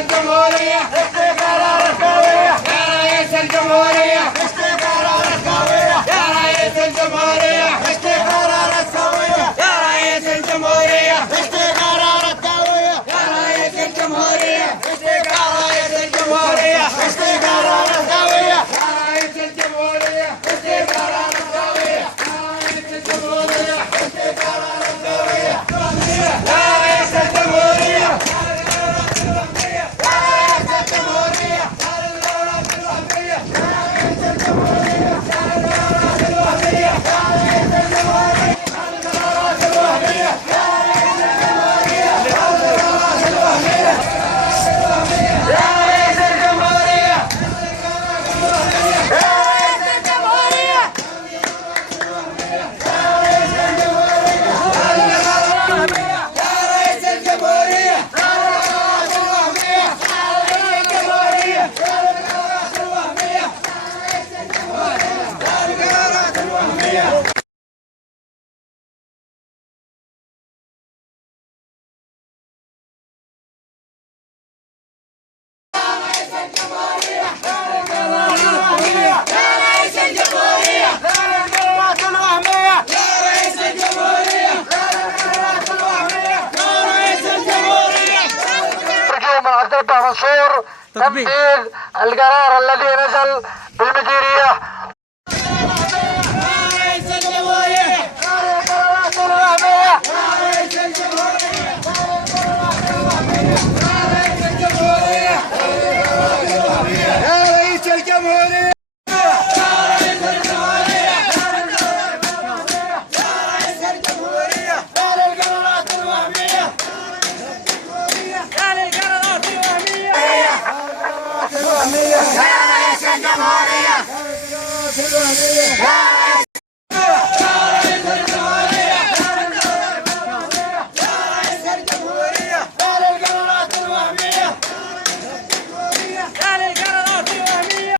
الجمهورية استقرار الهوية يا رئيس الجمهورية استقرار الهوية يا رئيس الجمهورية استقرار الهوية يا رئيس الجمهورية استقرار الهوية يا رئيس الجمهورية استقرار الجمهورية استقرار الهوية يا رئيس الجمهورية استقرار الهوية يا رئيس الجمهورية استقرار الهوية يا رئيس الجمهورية منصور تنفيذ القرار الذي نزل بالمديرية. رئيس الجمهورية رئيس الجمهورية يا رئيس الجمهورية يا رئيس الجمهورية